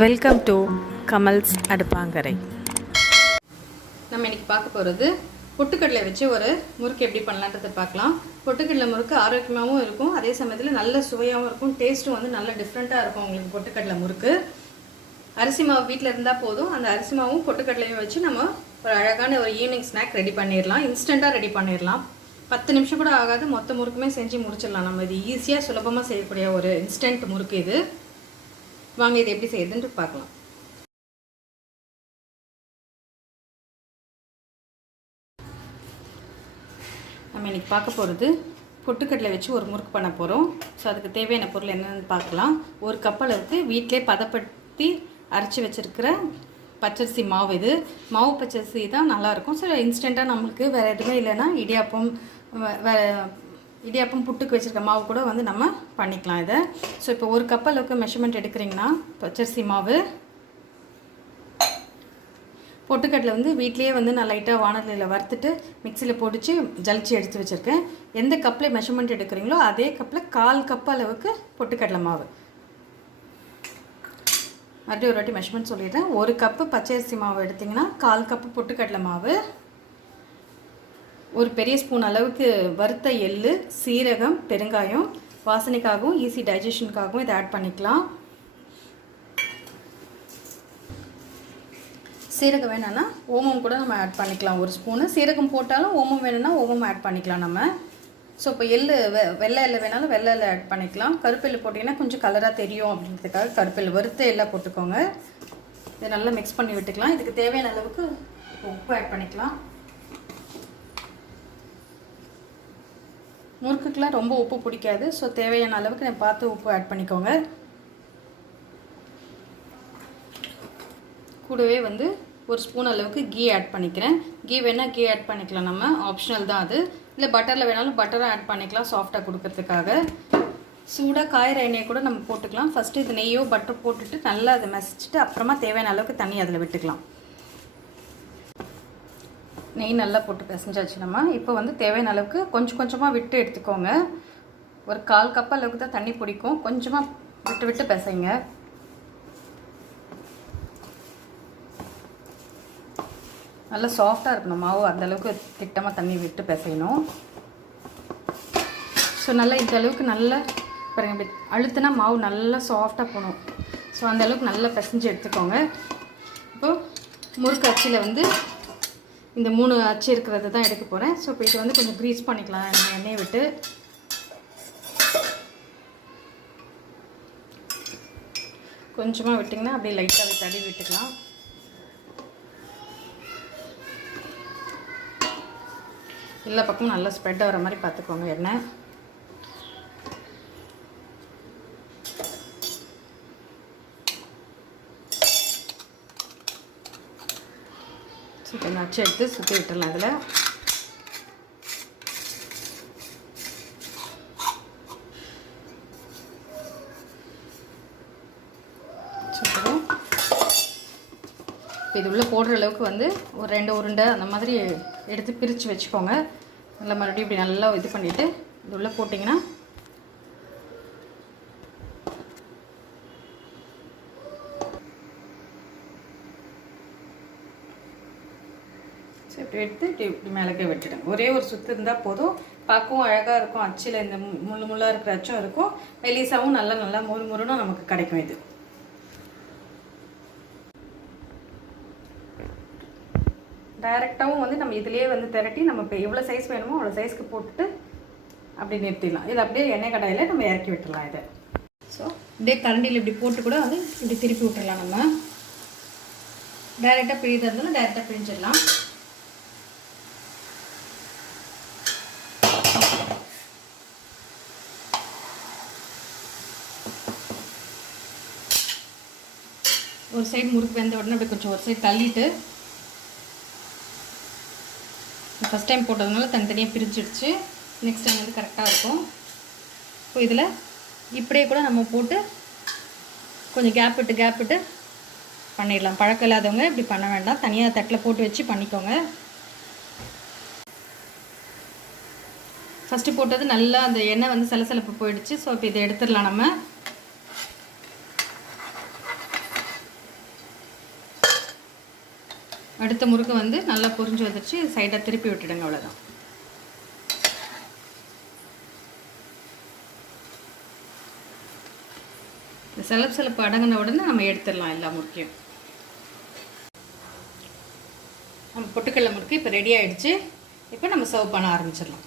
Welcome to Kamal's அடுப்பாங்கரை. நம்ம இன்னைக்கு பார்க்க போகிறது பொட்டுக்கடலை வச்சு ஒரு முறுக்கு எப்படி பண்ணலான்றதை பார்க்கலாம். பொட்டுக்கடலை முறுக்கு ஆரோக்கியமாகவும் இருக்கும், அதே சமயத்தில் நல்ல சுவையாகவும் இருக்கும், டேஸ்ட்டும் வந்து நல்ல டிஃப்ரெண்ட்டாக இருக்கும். உங்களுக்கு பொட்டுக்கடலை முறுக்கு அரிசி மாவு வீட்டில் இருந்தால் போதும். அந்த அரிசி மாவும் பொட்டுக்கடலையும் வச்சு நம்ம ஒரு அழகான ஒரு ஈவினிங் ஸ்நாக் ரெடி பண்ணிடலாம். இன்ஸ்டண்ட்டாக ரெடி பண்ணிடலாம். 10 நிமிஷம் கூட ஆகாது, மொத்த முறுக்குமே செஞ்சு முடிச்சிடலாம். நம்ம இது ஈஸியாக சுலபமாக செய்யக்கூடிய ஒரு இன்ஸ்டன்ட் முறுக்கு இது. வாங்க இது எப்படி செய்யுதுன்னு பார்க்கலாம். நம்ம இன்றைக்கி பார்க்க போகிறது பொட்டுக்கடலை வச்சு ஒரு முறுக்கு பண்ண போகிறோம். ஸோ அதுக்கு தேவையான பொருள் என்னென்னு பார்க்கலாம். ஒரு கப் அளவுக்கு வீட்டிலே பதப்படுத்தி அரைச்சி வச்சுருக்கிற பச்சரிசி மாவு. இது மாவு பச்சரிசி தான் நல்லாயிருக்கும். ஸோ இன்ஸ்டண்ட்டாக நம்மளுக்கு வேறு எதுவுமே இல்லைன்னா இடியாப்பம் புட்டுக்கு வச்சுருக்க மாவு கூட வந்து நம்ம பண்ணிக்கலாம் இதை. ஸோ இப்போ ஒரு கப் அளவுக்கு மெஷர்மெண்ட் எடுக்கிறீங்கன்னா பச்சரிசி மாவு, பொட்டுக்கடலை வந்து வீட்லேயே வந்து நான் லைட்டாக வானலியில் வறுத்துட்டு மிக்சியில் பொடிச்சு ஜலிச்சு எடுத்து வச்சுருக்கேன். எந்த கப்பில் மெஷர்மெண்ட் எடுக்கிறீங்களோ அதே கப்பில் 1/4 கப் அளவுக்கு பொட்டுக்கடலை மாவு. மறுபடியும் ஒரு வாட்டி மெஷர்மெண்ட் சொல்லிடுறேன். ஒரு கப்பு பச்சரிசி மாவு எடுத்திங்கன்னா 1/4 கப்பு பொட்டுக்கடலை மாவு, ஒரு பெரிய ஸ்பூன் அளவுக்கு வறுத்த எள்ளு, சீரகம், பெருங்காயம், வாசனைக்காகவும் ஈஸி டைஜஷனுக்காகவும் இதை ஆட் பண்ணிக்கலாம். சீரகம் வேணும்னா ஓமம் கூட நம்ம ஆட் பண்ணிக்கலாம். ஒரு ஸ்பூனு சீரகம் போட்டாலும் ஓமம் வேணும்னா ஓமம் ஆட் பண்ணிக்கலாம் நம்ம. ஸோ இப்போ எள்ளு வெள்ளை எள்ளு வேணாலும் வெள்ளை எள்ளு ஆட் பண்ணிக்கலாம். கருப்பெல்லு போட்டிங்கன்னா கொஞ்சம் கலராக தெரியும் அப்படின்றதுக்காக கருப்பெல்லு வறுத்த எல்லாம் போட்டுக்கோங்க. இதை நல்லா மிக்ஸ் பண்ணி விட்டுக்கலாம். இதுக்கு தேவையான அளவுக்கு உப்பு ஆட் பண்ணிக்கலாம். முறுக்குக்கெலாம் ரொம்ப உப்பு பிடிக்காது. ஸோ தேவையான அளவுக்கு நான் பார்த்து உப்பு ஆட் பண்ணிக்கோங்க. கூடவே வந்து ஒரு ஸ்பூன் அளவுக்கு கீ ஆட் பண்ணிக்கிறேன். கீ வேணால் கீ ஆட் பண்ணிக்கலாம், நம்ம ஆப்ஷனல் தான் அது. இல்லை பட்டரில் வேணாலும் பட்டரும் ஆட் பண்ணிக்கலாம் சாஃப்டாக கொடுக்கறதுக்காக. சூடாக காயிற எண்ணெயை கூட நம்ம போட்டுக்கலாம். ஃபஸ்ட்டு இது நெய்யோ பட்டர் போட்டுட்டு நல்லா அதை மசிச்சுட்டு அப்புறமா தேவையான அளவுக்கு தண்ணி அதில் விட்டுக்கலாம். நெய் நல்லா போட்டு பிசைஞ்சாச்சு நம்ம. இப்போ வந்து தேவையான அளவுக்கு கொஞ்சம் கொஞ்சமாக விட்டு எடுத்துக்கோங்க. ஒரு 1/4 கப் அளவுக்கு தான் தண்ணி பிடிக்கும். கொஞ்சமாக விட்டு விட்டு பிசைங்க. நல்லா சாஃப்டாக இருக்கணும் மாவு, அந்தளவுக்கு திட்டமாக தண்ணி விட்டு பிசையணும். ஸோ நல்லா இந்த அளவுக்கு நல்லா பாருங்க, அழுத்தினா மாவு நல்லா சாஃப்டாக போகணும். ஸோ அந்தளவுக்கு நல்லா பிசைஞ்சு எடுத்துக்கோங்க. இப்போது முறுக்கு அச்சில் வந்து இந்த 3 அச்சு இருக்கிறது தான் எடுக்க போகிறேன். ஸோ இப்போ இது வந்து கொஞ்சம் க்ரீஸ் பண்ணிக்கலாம் நம்ம எண்ணெயை விட்டு. கொஞ்சமாக விட்டிங்கன்னா அப்படியே லைட்டாக தடவி விட்டுக்கலாம். எல்லா பக்கமும் நல்லா ஸ்ப்ரெட் ஆகிற மாதிரி பார்த்துக்கோங்க எண்ணெய். கொஞ்சம் அச்சு எடுத்து சுற்றி விட்டுடலாம் அதில். சுற்றுறோம். இப்போ இது உள்ளே போடுற அளவுக்கு வந்து ஒரு 2 உருண்டை அந்த மாதிரி எடுத்து பிரித்து வச்சுக்கோங்க. நல்லா மறுபடியும் இப்படி நல்லா இது பண்ணிவிட்டு இது உள்ளே போட்டிங்கன்னா இப்படி எடுத்து இப்படி மேலக்கே விட்டுடுங்க. ஒரே ஒரு சுற்று இருந்தால் போதும். பார்க்கவும் அழகாக இருக்கும். அச்சில் இந்த முள்ளாக இருக்கிற அச்சும் இருக்கும், மெலிசாவும் நல்லா முறுமுறுன்னு நமக்கு கிடைக்கும். இது டைரெக்டாகவும் வந்து நம்ம இதிலேயே வந்து திரட்டி நம்ம இப்போ எவ்வளோ சைஸ் வேணுமோ அவ்வளோ சைஸ்க்கு போட்டுட்டு அப்படி நிறுத்திடலாம். இது அப்படியே எண்ணெய் கடாயில் நம்ம இறக்கி விட்டுடலாம் இதை. ஸோ அப்படியே கரண்டியில் இப்படி போட்டு கூட வந்து இப்படி திருப்பி விட்டுடலாம். நம்ம டைரெக்டாக பிழிதாக இருந்தாலும் டைரெக்டாக பிழிஞ்சிடலாம். ஒரு சைடு முறுக்கு வெந்த உடனே அப்படி கொஞ்சம் ஒரு சைடு தள்ளிட்டு, ஃபஸ்ட் டைம் போட்டதுனால தனித்தனியாக பிரிச்சுடுச்சு. நெக்ஸ்ட் டைம் வந்து கரெக்டாக இருக்கும். இப்போ இதில் இப்படியே கூட நம்ம போட்டு கொஞ்சம் கேப் விட்டு பண்ணிடலாம். பழக்கம் இல்லாதவங்க இப்படி பண்ண வேண்டாம், தனியாக தட்டில் போட்டு வச்சு பண்ணிக்கோங்க. ஃபஸ்ட்டு போட்டது நல்லா அந்த எண்ணெய் வந்து சலசலப்பு போயிடுச்சு. ஸோ இப்போ இதை எடுத்துடலாம் நம்ம. அடுத்த முறுக்கு வந்து நல்லா பொரிஞ்சு வந்துடுச்சு. சைடாக திருப்பி விட்டுடுங்க, அவ்வளோதான். இந்த செலப்பு அடங்கின உடனே நம்ம எடுத்துடலாம் எல்லா முறுக்கையும். நம்ம பொட்டுக்கடலை முறுக்கு இப்போ ரெடி ஆகிடுச்சு. இப்போ நம்ம சர்வ் பண்ண ஆரம்பிச்சிடலாம்.